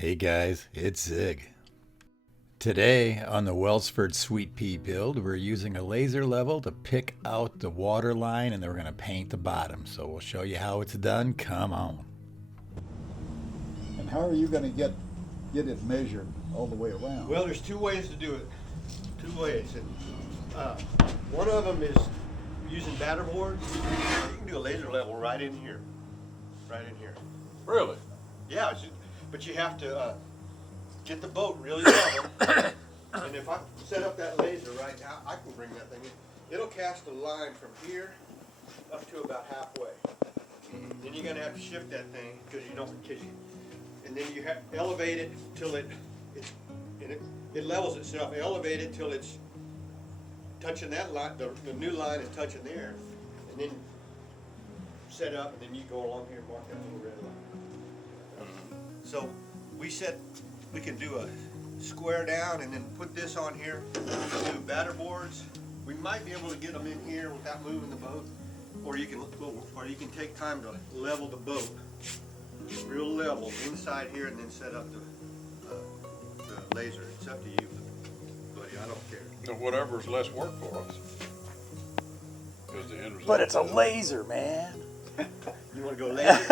Hey guys, it's Zig. Today on the Welsford Sweet Pea build, we're using a laser level to pick out the water line and then we're going to paint the bottom. So we'll show you how it's done. Come on. And how are you going to get it measured all the way around? Well, there's two ways to do it. Two ways. One of them is using batter boards. You can do a laser level right in here. Right in here. Really? Yeah, but you have to get the boat really level. And if I set up that laser right now, I can bring that thing in. It'll cast a line from here up to about halfway. Then you're gonna have to shift that thing because you don't, and then you have elevate it till it levels itself. Elevate it till it's touching that line. The new line is touching there, and then set up, and then you go along here and mark that little red line. So we can do a square down and then put this on here, do batter boards. We might be able to get them in here without moving the boat, or you can take time to level the boat, real level inside here, and then set up the laser. It's up to you, buddy. I don't care. So whatever's less work for us. Because the end result. But it's a laser, man. You want to go laser?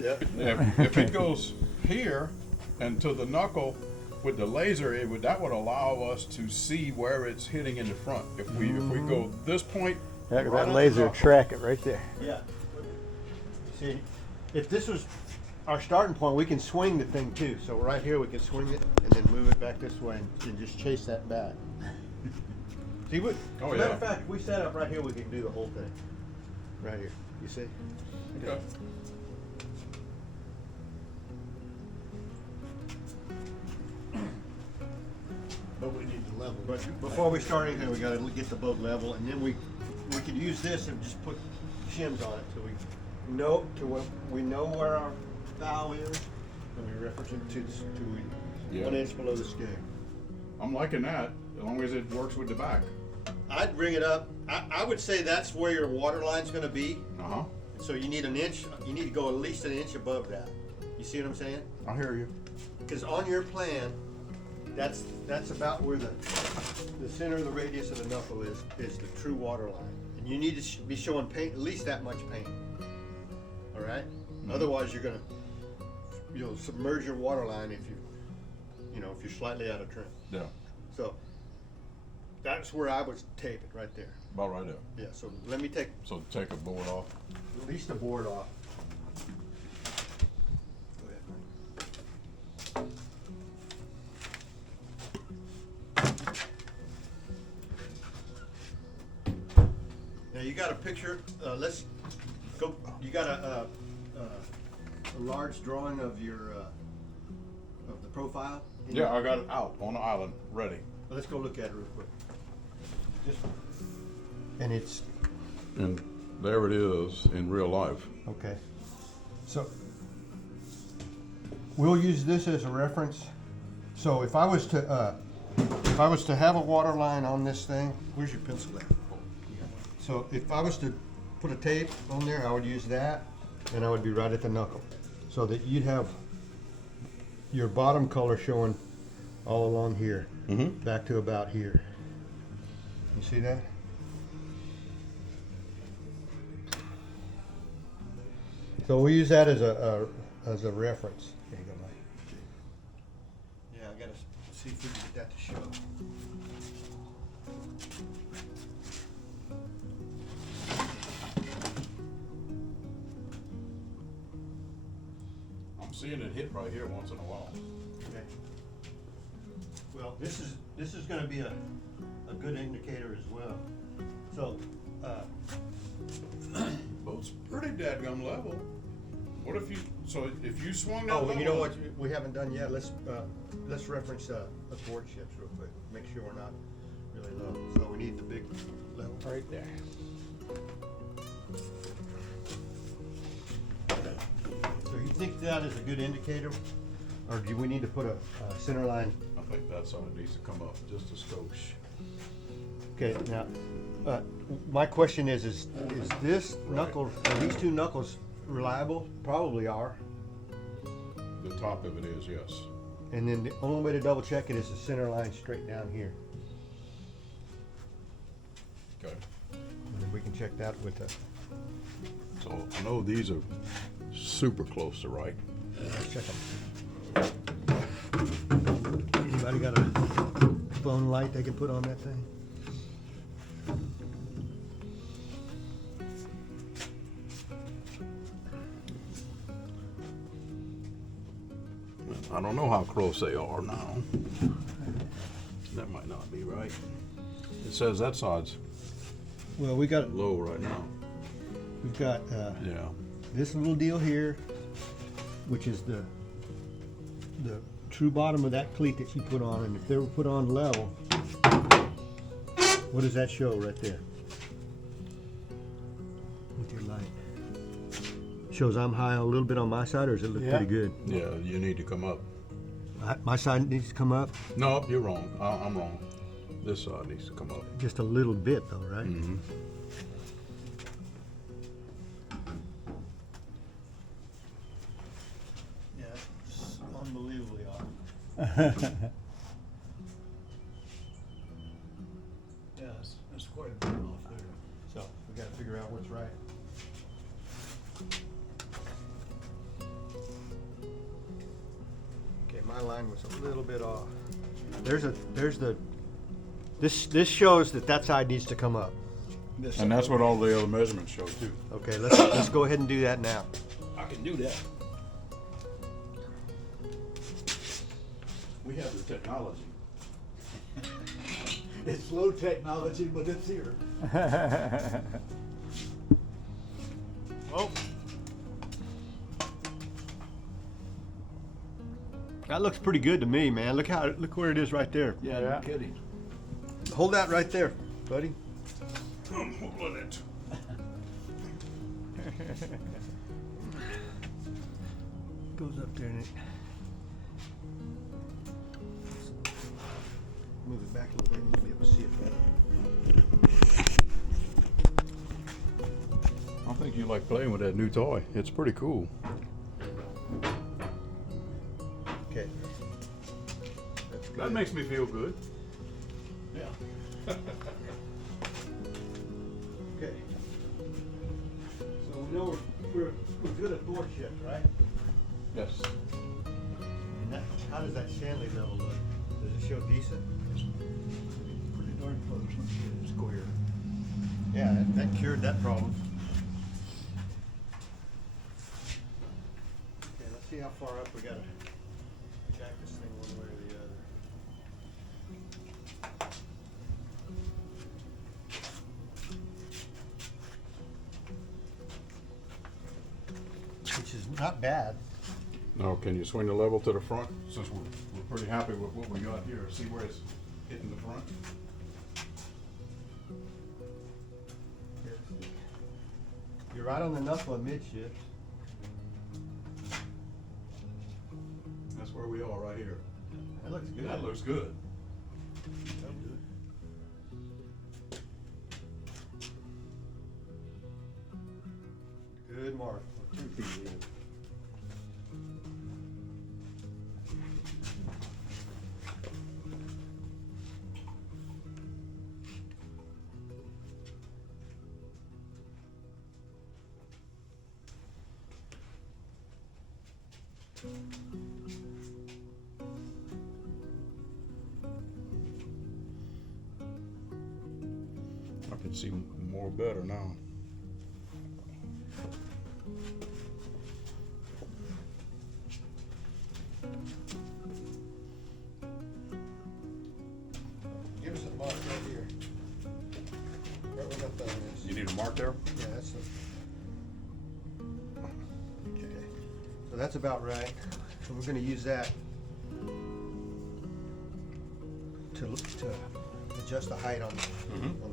Yeah. If it goes here and to the knuckle with the laser, that would allow us to see where it's hitting in the front. If we go this point, Yeah, Right that on laser the top. track it right there. Yeah. See, if this was our starting point, we can swing the thing too. So right here, we can swing it and then move it back this way and just chase that back. See, Oh, matter yeah. of fact, if we set up right here, we can do the whole thing. Right here, you see? okay. But we need to level. But before we start anything, we gotta get the boat level, and then we could use this and just put shims on it so we know where our bow is, and we reference it to Yeah. 1 inch below the scale. I'm liking that, as long as it works with the back. I'd bring it up. I would say that's where your water line's gonna be. Uh-huh. So you need an inch. You need to go at least an inch above that. You see what I'm saying? I hear you. Because on your plan, that's about where the center of the radius of the knuckle is the true water line, and you need to be showing paint, at least that much paint. All right. Otherwise, you'll submerge your water line if you're slightly out of trim. Yeah. So that's where I would tape it right there. About right there. Yeah. So let me take So take a board off. at least the board off. Go ahead, Mike. Now you got a picture. Let's go. You got a large drawing of your of the profile. Yeah, I got it out on the island, ready. Well, let's go look at it real quick. And it's And there it is in real life. okay. So we'll use this as a reference. So if I was to have a water line on this thing, where's your pencil at? So if I was to put a tape on there, I would use that, and I would be right at the knuckle, so that you'd have your bottom color showing all along here, back to about here. You see that? So we use that as a reference. There you go, Mike. Yeah, I gotta see if we can get that to show. I'm seeing it hit right here once in a while. Okay. Well, this is going to be a good indicator as well. So, Boat's pretty dadgum level. What if you swung that level? you know what we haven't done yet? Let's reference the board ships real quick. Make sure we're not really low. So we need the big level. Right there. So you think that is a good indicator, or do we need to put a center line? I think that side needs to come up just a skosh. Okay, now, my question is this Right. knuckle, are these two knuckles reliable? Probably are. The top of it is, yes. And then the only way to double check it is the center line straight down here. Okay. And we can check that with the, So I know these are super close to right. let's check them. Anybody got a phone light they can put on that thing? I don't know how close they are now. That might not be right. It says that side's Well, we got, low right now. we've got, Yeah. this little deal here, which is the true bottom of that cleat that you put on, and if they were put on level, what does that show right there? With your light. Shows I'm high a little bit on my side, or does it look pretty good? Yeah, you need to come up. My side needs to come up No, you're wrong. I'm wrong. This side needs to come up. just a little bit though, right? Mm-hmm. Yeah, it's unbelievably off. Yeah, that's quite a bit off there. So we gotta figure out what's right. Okay, my line was a little bit off. This shows that side needs to come up. And that's what all the other measurements show too. Okay, let's go ahead and do that now. I can do that. We have the technology. It's low technology, but it's here. Oh. That looks pretty good to me, man. Look where it is right there. Yeah, no kidding. Hold that right there, buddy. I'm holding it. Goes up there and it move it back a little bit. You'll be able to see it better. I think you like playing with that new toy. It's pretty cool. Okay. That's good. That makes me feel good. Yeah. Okay. So we know we're good at board shift, right? Yes. And that, how does that Stanley level look? Does it show decent? Pretty darn close. Let's get it square. Yeah, that cured that problem. Okay, let's see how far up we gotta jack this thing one way or the other. Which is not bad. Now, can you swing the level to the front? Since we're pretty happy with what we got here. See where it's hitting the front? You're right on the knuckle of mid shift. That's where we are right here. That looks good. That looks good. Good mark. 2 feet in. I can see more better now. Give us a mark right here. Right where that thing is. You need a mark there? Yeah, that's the. Okay. So that's about right. So we're gonna use that to adjust the height on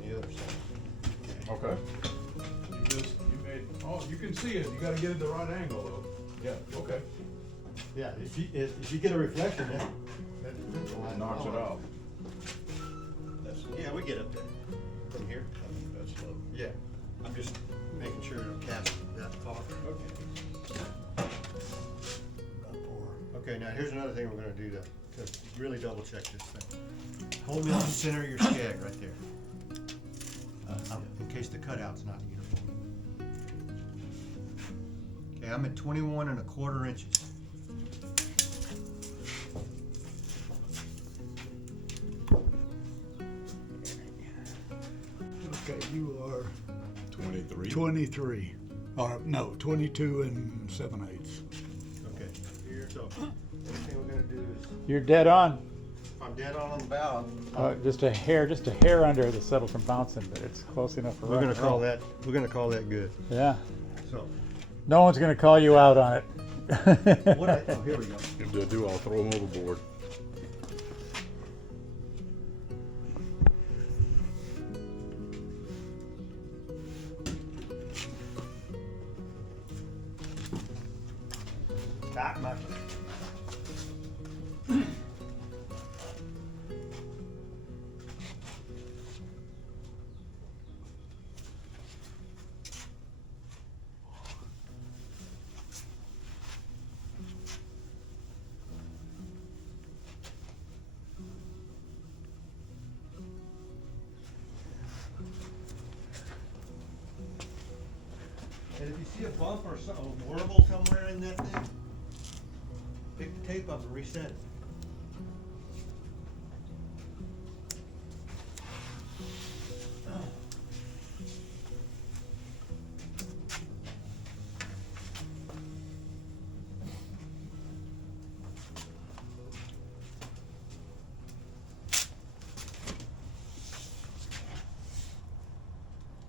the other side. Okay. Oh, you can see it. You gotta get it the right angle though. Yeah, okay. Yeah, if you get a reflection, that Knocks it out. Yeah, we get up there from here. That's low. Yeah, I'm just making sure it'll cast that far. Okay. About 4. Okay, now here's another thing we're gonna do to really double check this thing. Hold me on the center of your skag right there. In case the cutout's not uniform. Okay, I'm at 21¼ inches. Okay, you are 23. 23. Or no, 22 7/8. Okay, here, so, everything we're gonna do is, You're dead on. if I'm dead on the bow, Just a hair under to settle from bouncing, but it's close enough for we're rock gonna and call roll. that, good. Yeah. So, No one's gonna call you out on it. oh, here we go. If they do, I'll throw them overboard. Back my. And if you see a bump or a warble somewhere in that thing, pick the tape up and reset it.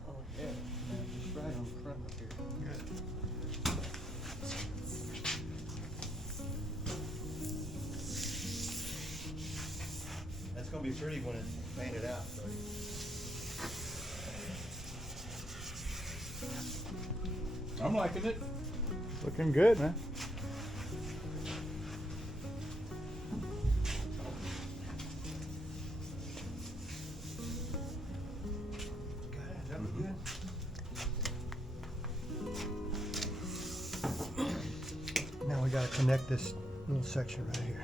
Oh yeah, just right on front up here. That's gonna be pretty when it's painted out, buddy. I'm liking it. Looking good, man. Does that look good? Now we gotta connect this little section right here.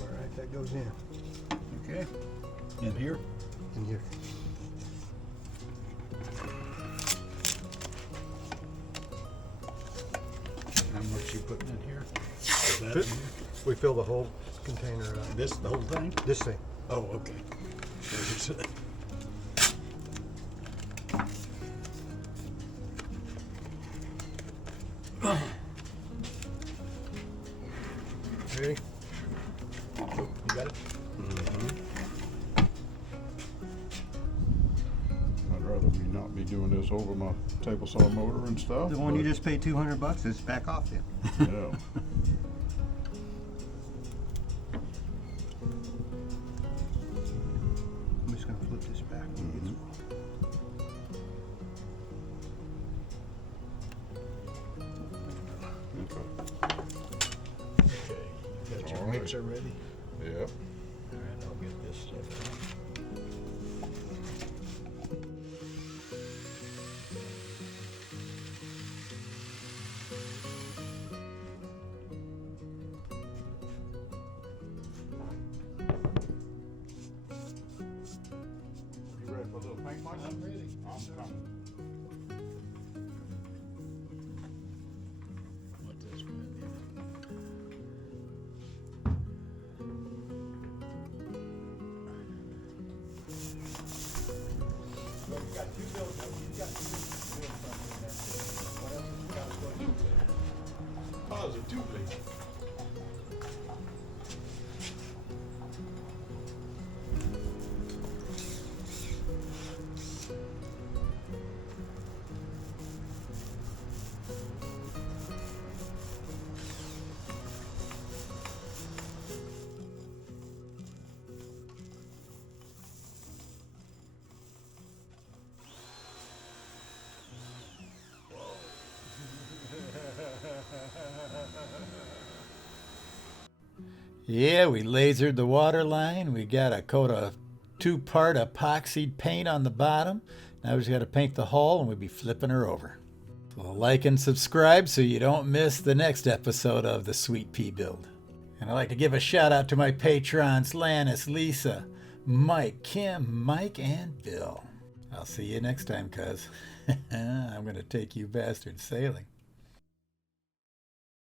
All right, that goes in. Okay. In here? In here. How much you putting in here? Is that in here? We fill the whole container up. This, the whole thing? This thing. Oh, okay. Ready? You got it? I'd rather me not be doing this over my table saw motor and stuff. The one you but, just paid $200 is back off then. Yeah. I'm just gonna flip this back. Okay. Okay. Got your All right. mixer ready? Yep. All right, I'll get this stuff out. You ready for a little paint, Mike? I'm ready. I'm coming. What this one Well, you got two bills, you got two bills from me, that's it. What else has got to go into it? Oh, it's a two-plate. Yeah, we lasered the water line. We got a coat of 2-part epoxied paint on the bottom. Now we just got to paint the hull and we'll be flipping her over. So like and subscribe so you don't miss the next episode of the Sweet Pea Build. And I'd like to give a shout out to my patrons, Lannis, Lisa, Mike, Kim, Mike, and Bill. I'll see you next time, cuz. I'm going to take you bastards sailing.